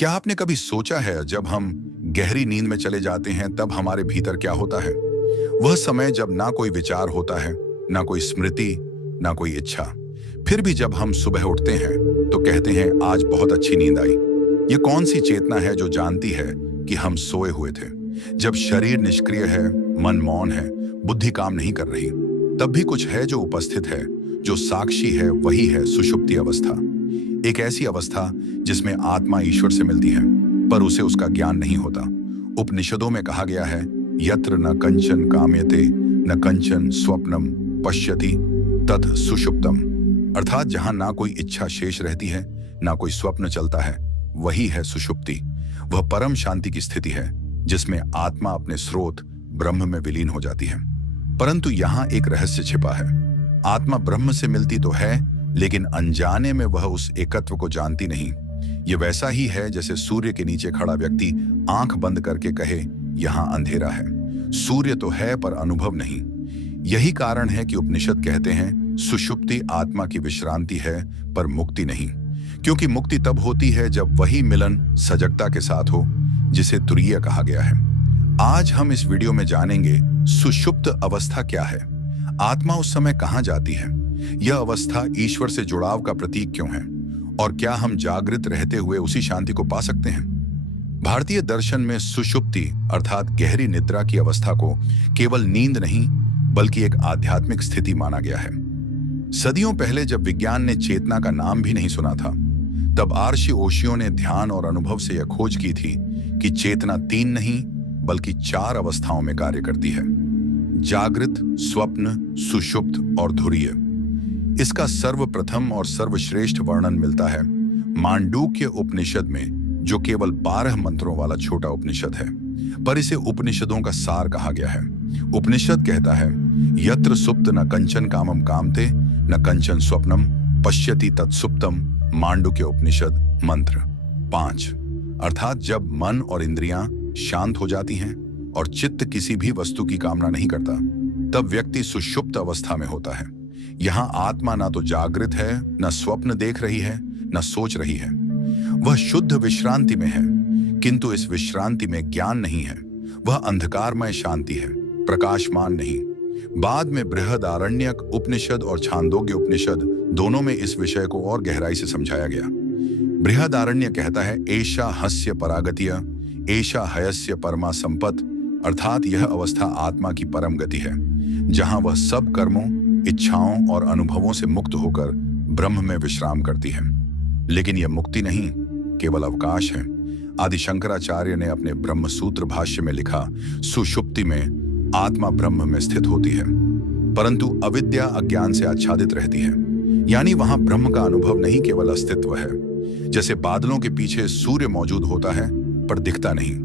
क्या आपने कभी सोचा है जब हम गहरी नींद में चले जाते हैं तब हमारे भीतर क्या होता है? वह समय जब ना कोई विचार होता है, ना कोई स्मृति, ना कोई इच्छा। फिर भी जब हम सुबह उठते हैं तो कहते हैं आज बहुत अच्छी नींद आई। ये कौन सी चेतना है जो जानती है कि हम सोए हुए थे? जब शरीर निष्क्रिय है, मन मौन है, बुद्धि काम नहीं कर रही, तब भी कुछ है जो उपस्थित है, जो साक्षी है। वही है सुषुप्ति अवस्था। एक ऐसी अवस्था जिसमें आत्मा ईश्वर से मिलती है, पर उसे उसका ज्ञान नहीं होता। उपनिषदों में कहा गया है, यत्र न कंचन काम्यते न कंचन स्वप्नम पश्यति तत् सुषुप्तम। अर्थात जहां ना कोई इच्छा शेष रहती है, ना कोई स्वप्न चलता है, वही है सुषुप्ति। वह परम शांति की स्थिति है जिसमें आत्मा अपने स्रोत ब्रह्म में विलीन हो जाती है। परंतु यहाँ एक रहस्य छिपा है। आत्मा ब्रह्म से मिलती तो है, लेकिन अनजाने में वह उस एकत्व को जानती नहीं। ये वैसा ही है जैसे सूर्य के नीचे खड़ा व्यक्ति आंख बंद करके कहे यहाँ अंधेरा है। सूर्य तो है पर अनुभव नहीं। यही कारण है कि उपनिषद कहते हैं सुषुप्ति आत्मा की विश्रांति है पर मुक्ति नहीं, क्योंकि मुक्ति तब होती है जब वही मिलन सजगता के साथ हो जिसे तुरीय कहा गया है। आज हम इस वीडियो में जानेंगे सुषुप्त अवस्था क्या है, आत्मा उस समय कहां जाती है, यह अवस्था ईश्वर से जुड़ाव का प्रतीक क्यों है, और क्या हम जागृत रहते हुए उसी शांति को पा सकते हैं। भारतीय दर्शन में सुषुप्ति अर्थात गहरी निद्रा की अवस्था को केवल नींद नहीं बल्कि एक आध्यात्मिक स्थिति माना गया है। सदियों पहले जब विज्ञान ने चेतना का नाम भी नहीं सुना था, तब आर्षि ओशियो ने ध्यान और अनुभव से यह खोज की थी कि चेतना 3 नहीं बल्कि 4 अवस्थाओं में कार्य करती है, जागृत, स्वप्न, सुषुप्त और धुरीय। इसका सर्वप्रथम और सर्वश्रेष्ठ वर्णन मिलता है मांडूक्य उपनिषद में, जो केवल 12 मंत्रों वाला छोटा उपनिषद है, पर इसे उपनिषदों का सार कहा गया है। उपनिषद कहता है, यत्र सुप्त न कंचन कामम कामते न कंचन स्वप्नम पश्यति तत्सुप्तम। मांडूक्य उपनिषद मंत्र 5। अर्थात जब मन और इंद्रियां शांत हो जाती हैं और चित्त किसी भी वस्तु की कामना नहीं करता, तब व्यक्ति सुषुप्त अवस्था में होता है। यहाँ आत्मा ना तो जागृत है, न स्वप्न देख रही है, न सोच रही है। वह शुद्ध विश्रांति में है, किंतु इस विश्रांति में ज्ञान नहीं है। वह अंधकारमय शांति है, प्रकाशमान नहीं। बाद में बृहदारण्यक उपनिषद और छांदोग्य उपनिषद दोनों में इस विषय को और गहराई से समझाया गया। बृहदारण्य कहता है, एषा हस्य परागतिय एषा हयस्य परमा संपत्। अर्थात यह अवस्था आत्मा की परम गति है, जहां वह सब कर्मों, इच्छाओं और अनुभवों से मुक्त होकर ब्रह्म में विश्राम करती है। लेकिन यह मुक्ति नहीं, केवल अवकाश है। आदि शंकराचार्य ने अपने ब्रह्मसूत्र भाष्य में लिखा, सुषुप्ति में आत्मा ब्रह्म में स्थित होती है, परंतु अविद्या अज्ञान से आच्छादित रहती है। यानी वहां ब्रह्म का अनुभव नहीं, केवल अस्तित्व है। जैसे बादलों के पीछे सूर्य मौजूद होता है पर दिखता नहीं।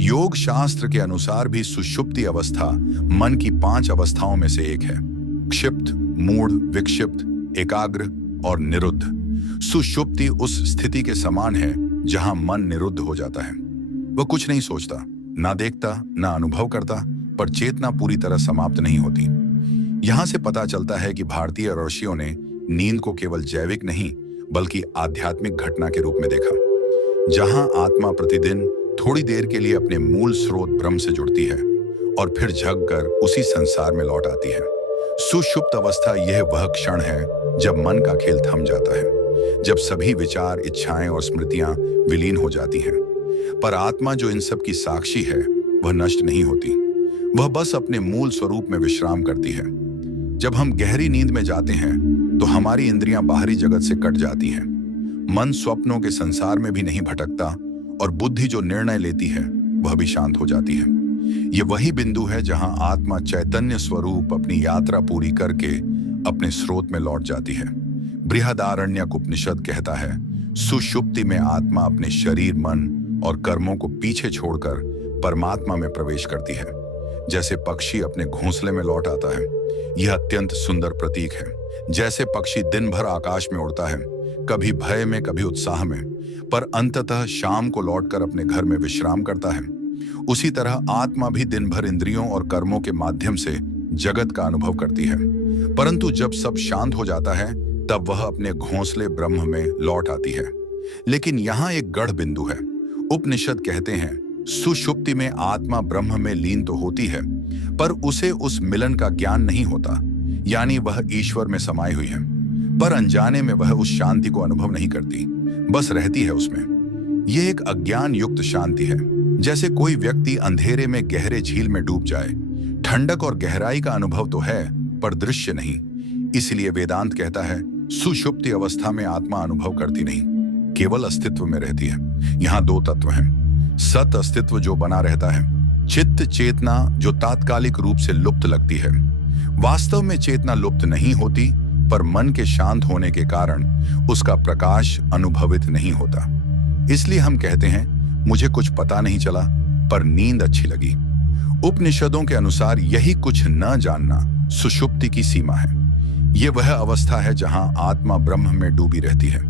योग शास्त्र के अनुसार भी सुषुप्ति अवस्था मन की 5 अवस्थाओं में से एक है, क्षिप्त, मूढ़, विक्षिप्त, एकाग्र और निरुद्ध। सुषुप्ति उस स्थिति के समान है जहां मन निरुद्ध हो जाता है। वह कुछ नहीं सोचता, ना देखता, ना अनुभव करता, पर चेतना पूरी तरह समाप्त नहीं होती। यहां से पता चलता है कि भारतीय ऋषियों ने नींद को केवल जैविक नहीं बल्कि आध्यात्मिक घटना के रूप में देखा, जहां आत्मा प्रतिदिन थोड़ी देर के लिए अपने मूल स्रोत ब्रह्म से जुड़ती है और फिर जग कर उसी संसार में लौट आती है। सुषुप्त अवस्था यह वह क्षण है जब मन का खेल थम जाता है, जब सभी विचार, इच्छाएं और स्मृतियां विलीन हो जाती हैं। पर आत्मा जो इन सब की साक्षी है, वह नष्ट नहीं होती। वह बस अपने मूल स्वरूप में विश्राम करती है। जब हम गहरी नींद में जाते हैं तो हमारी इंद्रियां बाहरी जगत से कट जाती हैं। मन स्वप्नों के संसार में भी नहीं भटकता और बुद्धि जो निर्णय लेती है वह भी शांत हो जाती है। ये वही बिंदु है जहां आत्मा चैतन्य स्वरूप अपनी यात्रा पूरी करके अपने स्रोत में लौट जाती है। बृहदारण्यक उपनिषद कहता है, सुषुप्ति में आत्मा अपने शरीर, मन और कर्मों को पीछे छोड़कर परमात्मा में प्रवेश करती है, जैसे पक्षी अपने घोंसले में लौट आता है। यह अत्यंत सुंदर प्रतीक है। जैसे पक्षी दिन भर आकाश में उड़ता है, कभी भय में, कभी उत्साह में, पर अंततः शाम को लौटकर अपने घर में विश्राम करता है, उसी तरह आत्मा भी दिन भर इंद्रियों और कर्मों के माध्यम से जगत का अनुभव करती है। परंतु जब सब शांत हो जाता है, तब वह अपने घोंसले ब्रह्म में लौट आती है। लेकिन यहाँ एक गढ़ बिंदु है। उपनिषद कहते हैं सुषुप्ति में आत्मा ब्रह्म में लीन तो होती है, पर उसे उस मिलन का ज्ञान नहीं होता, यानी वह ईश्वर में समाई हुई है, पर अनजाने में वह उस शांति को अनुभव नहीं करती, बस रहती है उसमें। यह एक अज्ञान युक्त शांति है, जैसे कोई व्यक्ति अंधेरे में गहरे झील में डूब जाए। ठंडक और गहराई का अनुभव तो है, पर दृश्य नहीं। इसलिए वेदांत कहता है सुषुप्ति अवस्था में आत्मा अनुभव करती नहीं, केवल अस्तित्व में रहती है। यहाँ दो तत्व हैं, सत अस्तित्व जो बना रहता है, चित्त चेतना जो तात्कालिक रूप से लुप्त लगती है। वास्तव में चेतना लुप्त नहीं होती, पर मन के शांत होने के कारण उसका प्रकाश अनुभवित नहीं होता। इसलिए हम कहते हैं मुझे कुछ पता नहीं चला, पर नींद अच्छी लगी। उपनिषदों के अनुसार यही कुछ न जानना सुषुप्ति की सीमा है। यह वह अवस्था है जहां आत्मा ब्रह्म में डूबी रहती है,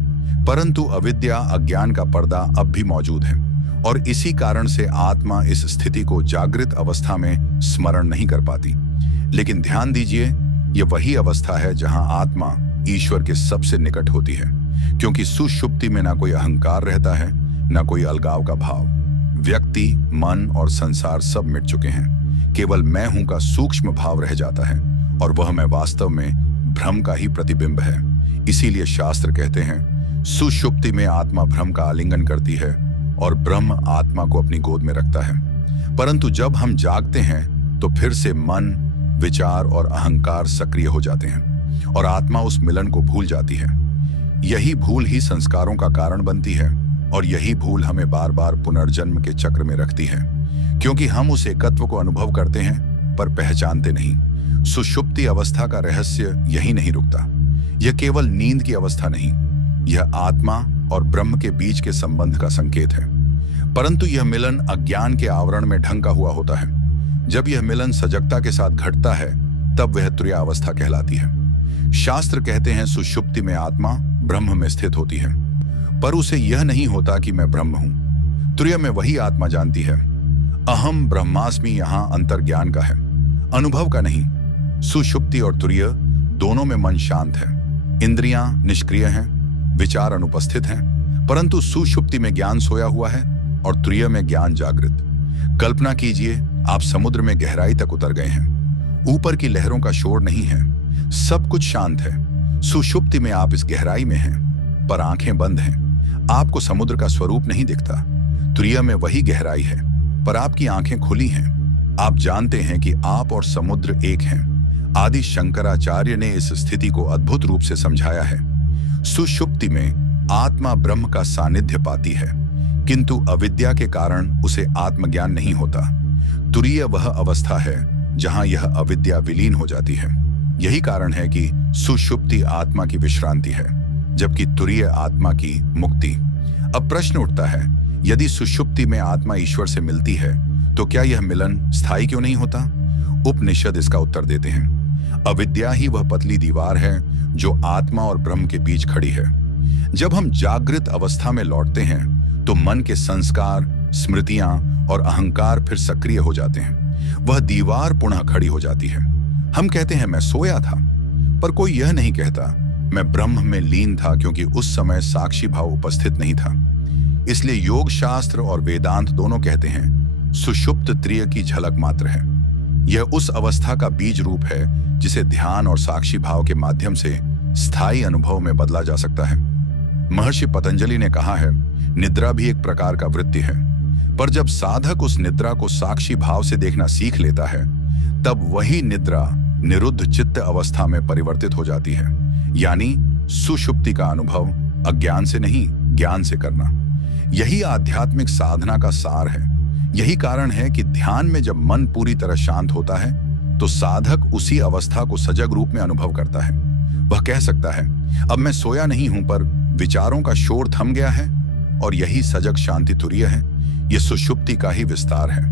परंतु अविद्या अज्ञान का पर्दा अब भी मौजूद है, और इसी कारण से आत्मा इस स्थिति को जागृत अवस्था में स्मरण नहीं कर पाती। लेकिन ध्यान दीजिए, यह वही अवस्था है जहां आत्मा ईश्वर के सबसे निकट होती है, क्योंकि सुषुप्ति में ना कोई अहंकार रहता है, ना कोई अलगाव का भाव। व्यक्ति, मन और संसार सब मिट चुके हैं, केवल मैं हूं का सूक्ष्म भाव रह जाता है, और वह मैं वास्तव में भ्रम का ही प्रतिबिंब है। इसीलिए शास्त्र कहते हैं सुषुप्ति में आत्मा भ्रम का आलिंगन करती है और ब्रह्म आत्मा को अपनी गोद में रखता है। परंतु जब हम जागते हैं तो फिर से मन, विचार और अहंकार सक्रिय हो जाते हैं और आत्मा उस मिलन को भूल जाती है। यही भूल ही संस्कारों का कारण बनती है, और यही भूल हमें बार बार पुनर्जन्म के चक्र में रखती है, क्योंकि हम उस एकत्व को अनुभव करते हैं पर पहचानते नहीं। सुषुप्ति अवस्था का रहस्य यही नहीं रुकता। यह केवल नींद की अवस्था नहीं, यह आत्मा और ब्रह्म के बीच के संबंध का संकेत है। परंतु यह मिलन अज्ञान के आवरण में ढंका हुआ होता है। जब यह मिलन सजगता के साथ घटता है, तब वह तुर्या अवस्था कहलाती है। शास्त्र कहते हैं सुषुप्ति में आत्मा ब्रह्म में स्थित होती है, पर उसे यह नहीं होता कि मैं ब्रह्म हूं। तुर्य में वही आत्मा जानती है अहम ब्रह्मास्मि। यहां अंतर ज्ञान का है, अनुभव का नहीं। सुषुप्ति और तुर्य दोनों में मन शांत है, इंद्रियां निष्क्रिय हैं, विचार अनुपस्थित हैं, परंतु सुषुप्ति में ज्ञान सोया हुआ है और तुर्य में ज्ञान जागृत। कल्पना कीजिए आप समुद्र में गहराई तक उतर गए हैं। ऊपर की लहरों का शोर नहीं है, सब कुछ शांत है। सुषुप्ति में आप इस गहराई में हैं, पर आंखें बंद हैं, आपको समुद्र का स्वरूप नहीं दिखता। तुर्य में वही गहराई है, पर आपकी आंखें खुली हैं। आप जानते हैं कि आप और समुद्र एक हैं। आदि शंकराचार्य ने इस स्थिति को अद्भुत रूप से समझाया है। सुषुप्ति में आत्मा ब्रह्म का सानिध्य पाती है, किंतु अविद्या के कारण उसे आत्मज्ञान नहीं होता। तुरीय वह अवस्था है जहां यह अविद्या विलीन हो जाती है। यही कारण है कि सुषुप्ति आत्मा की विश्रांति है, जबकि तुरीय आत्मा की मुक्ति। अब प्रश्न उठता है, यदि सुषुप्ति में आत्मा ईश्वर से मिलती है, तो क्या यह मिलन स्थायी क्यों नहीं होता? उपनिषद इसका उत्तर देते हैं, अविद्या ही वह पतली दीवार है जो आत्मा और ब्रह्म के बीच खड़ी है। जब हम जागृत अवस्था में लौटते हैं तो मन के संस्कार, स्मृतियां और अहंकार फिर सक्रिय हो जाते हैं। वह दीवार पुनः खड़ी हो जाती है। हम कहते हैं मैं सोया था, पर कोई यह नहीं कहता मैं ब्रह्म में लीन था, क्योंकि उस समय साक्षी भाव उपस्थित नहीं था। इसलिए योग शास्त्र और वेदांत दोनों कहते हैं सुषुप्त त्रिय की झलक मात्र है। यह उस अवस्था का बीज रूप है जिसे ध्यान और साक्षी भाव के माध्यम से स्थायी अनुभव में बदला जा सकता है। महर्षि पतंजलि ने कहा है, निद्रा भी एक प्रकार का वृत्ति है, पर जब साधक उस निद्रा को साक्षी भाव से देखना सीख लेता है, तब वही निद्रा निरुद्ध चित्त अवस्था में परिवर्तित हो जाती है। यानी सुषुप्ति का अनुभव अज्ञान से नहीं, ज्ञान से करना। यही आध्यात्मिक साधना का सार है। यही कारण है कि ध्यान में जब मन पूरी तरह शांत होता है, तो साधक उसी अवस्था को सजग रूप में अनुभव करता है। वह कह सकता है, अब मैं सोया नहीं हूं, पर विचारों का शोर थम गया है, और यही सजग शांति तुरीय है। यह सुषुप्ति का ही विस्तार है,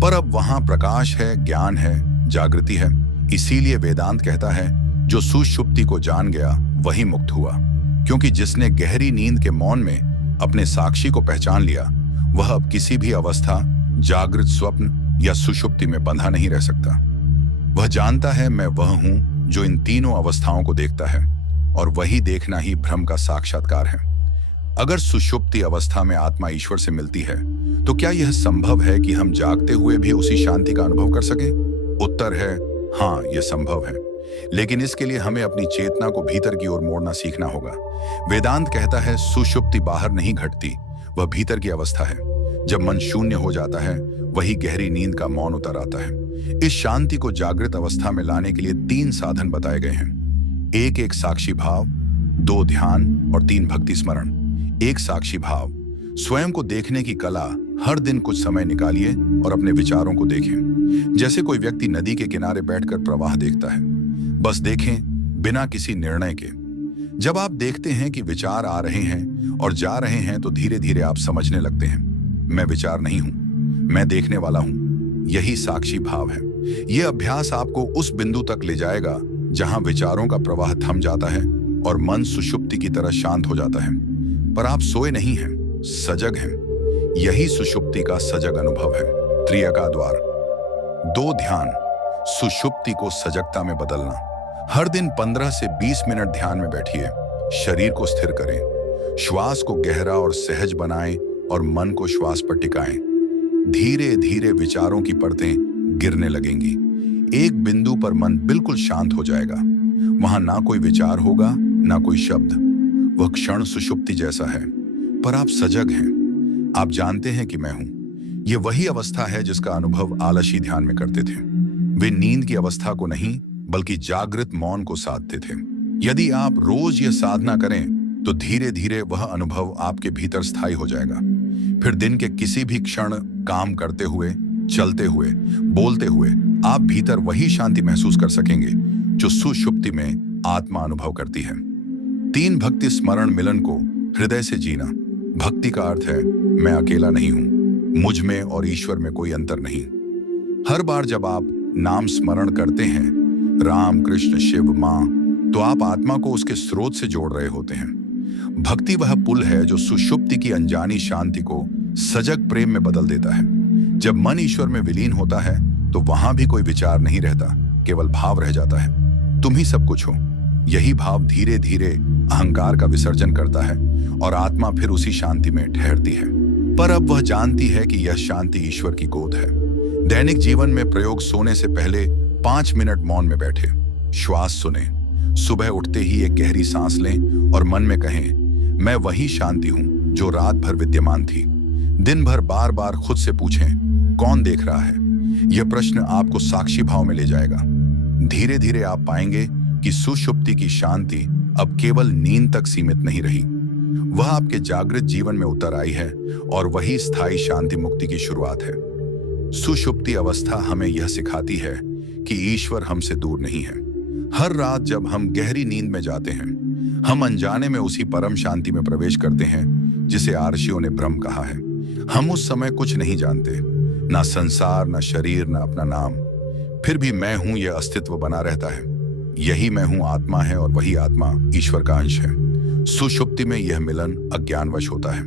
पर अब वहां प्रकाश है, ज्ञान है, जागृति है। इसीलिए वेदांत कहता है, जो सुषुप्ति को जान गया वही मुक्त हुआ, क्योंकि जिसने गहरी नींद के मौन में अपने साक्षी को पहचान लिया, वह अब किसी भी अवस्था, जागृत, स्वप्न या सुषुप्ति में बंधा नहीं रह सकता। वह जानता है मैं वह हूं जो इन तीनों अवस्थाओं को देखता है, और वही देखना ही भ्रम का साक्षात्कार है। अगर सुषुप्ति अवस्था में आत्मा ईश्वर से मिलती है, तो क्या यह संभव है कि हम जागते हुए भी उसी शांति का अनुभव कर सकें? उत्तर है हाँ, यह संभव है। लेकिन इसके लिए हमें अपनी चेतना को भीतर की ओर मोड़ना सीखना होगा। वेदांत कहता है सुषुप्ति बाहर नहीं घटती, वह भीतर की अवस्था है। जब मन शून्य हो जाता है, वही गहरी नींद का मौन उतर आता है। इस शांति को जागृत अवस्था में लाने के लिए 3 साधन बताए गए हैं। एक साक्षी भाव, 2 ध्यान और 3 भक्ति स्मरण। एक साक्षी भाव, स्वयं को देखने की कला। हर दिन कुछ समय निकालिए और अपने विचारों को देखें। जैसे कोई व्यक्ति नदी के किनारे बैठकर प्रवाह देखता है। बस देखें, बिना किसी निर्णय के। जब आप देखते हैं कि विचार आ रहे हैं और जा रहे हैं, तो धीरे धीरे आप समझने लगते हैं, मैं विचार नहीं हूं, मैं देखने वाला हूं। यही साक्षी भाव है। यह अभ्यास आपको उस बिंदु तक ले जाएगा जहां विचारों का प्रवाह थम जाता है और मन सुषुप्ति की तरह शांत हो जाता है। पर आप सोए नहीं हैं, सजग हैं। यही सुषुप्ति का सजग अनुभव है। त्रियका द्वार। 2 ध्यान, सुषुप्ति को सजगता में बदलना। हर दिन 15 से 20 मिनट ध्यान में बैठिए। शरीर को स्थिर करें, श्वास को गहरा और सहज बनाएं और मन को श्वास पर टिकाएं। धीरे धीरे विचारों की परतें गिरने लगेंगी। एक बिंदु पर मन बिल्कुल शांत हो जाएगा। वहां ना कोई विचार होगा, ना कोई शब्द। वह क्षण सुषुप्ति जैसा है, पर आप सजग हैं। आप जानते हैं कि मैं हूं। यह वही अवस्था है जिसका अनुभव आलसी ध्यान में करते थे। वे नींद की अवस्था को नहीं, बल्कि जागृत मौन को साधते थे। यदि आप रोज यह साधना करें, तो धीरे धीरे वह अनुभव आपके भीतर स्थायी हो जाएगा। फिर दिन के किसी भी क्षण, काम करते हुए, चलते हुए, बोलते हुए, आप भीतर वही शांति महसूस कर सकेंगे जो सुषुप्ति में आत्मा अनुभव करती है। 3 भक्ति स्मरण मिलन को हृदय से जीना। भक्ति का अर्थ है मैं अकेला नहीं हूं, मुझ में और ईश्वर में कोई अंतर नहीं। हर बार जब आप नाम स्मरण करते हैं, राम, कृष्ण, शिव, मां, तो आप आत्मा को उसके स्रोत से जोड़ रहे होते हैं। भक्ति वह पुल है जो सुषुप्ति की अनजानी शांति को सजग प्रेम में बदल देता है। जब मन ईश्वर में विलीन होता है, तो वहां भी कोई विचार नहीं रहता, केवल भाव रह जाता है। तुम ही सब कुछ हो। यही भाव धीरे धीरे अहंकार का विसर्जन करता है और आत्मा फिर उसी शांति में ठहरती है। पर अब वह जानती है कि यह शांति ईश्वर की गोद है। दैनिक जीवन में प्रयोग, सोने से पहले 5 मिनट मौन में बैठे, श्वास सुने। सुबह उठते ही एक गहरी सांस लें और मन में कहें, मैं वही शांति हूं जो रात भर विद्यमान थी। दिन भर बार बार खुद से पूछें, कौन देख रहा है? यह प्रश्न आपको साक्षी भाव में ले जाएगा। धीरे धीरे आप पाएंगे कि सुषुप्ति की शांति अब केवल नींद तक सीमित नहीं रही, वह आपके जागृत जीवन में उतर आई है और वही स्थायी शांति मुक्ति की शुरुआत है। सुषुप्ति अवस्था हमें यह सिखाती है कि ईश्वर हमसे दूर नहीं है। हर रात जब हम गहरी नींद में जाते हैं, हम अनजाने में उसी परम शांति में प्रवेश करते हैं जिसे आर्षियों ने ब्रह्म कहा है। हम उस समय कुछ नहीं जानते, ना संसार, ना शरीर, ना अपना नाम। फिर भी मैं हूं यह अस्तित्व बना रहता है। यही मैं हूं आत्मा है और वही आत्मा ईश्वर का अंश है। सुषुप्ति में यह मिलन अज्ञानवश होता है,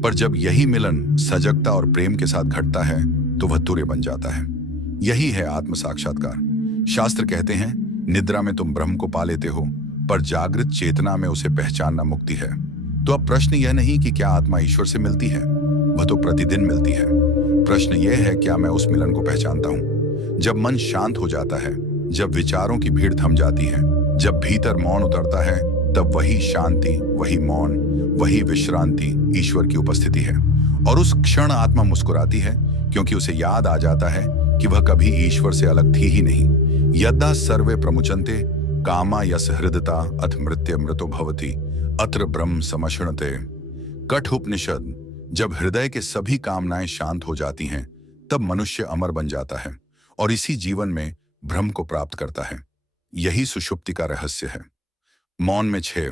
पर जब यही मिलन सजगता और प्रेम के साथ घटता है, तो वह तुर्य बन जाता है। यही है आत्म साक्षात्कार। शास्त्र कहते हैं, निद्रा में तुम ब्रह्म को पा लेते हो, पर जागृत चेतना में उसे पहचानना मुक्ति है। तो अब प्रश्न यह नहीं कि क्या आत्मा ईश्वर से मिलती है, वह तो प्रतिदिन मिलती है। प्रश्न यह है, क्या मैं उस मिलन को पहचानता हूं? जब मन शांत हो जाता है, जब विचारों की भीड़ थम जाती है, जब भीतर मौन उतरता है, तब वही शांति, वही मौन, वही विश्रांति ईश्वर की उपस्थिति है। और उस क्षण आत्मा मुस्कुराती है, क्योंकि उसे याद आ जाता है कि वह कभी ईश्वर से अलग थी ही नहीं। यद्दा सर्वे प्रमुचन्ते कामा यस हृदता अथ मृत्य मृतो भवति अत्र ब्रह्म समश्नुते। कठोपनिषद। जब हृदय के सभी कामनाएं शांत हो जाती हैं, तब मनुष्य अमर बन जाता है और इसी जीवन में ब्रह्म को प्राप्त करता है। यही सुषुप्ति का रहस्य है। मौन में 6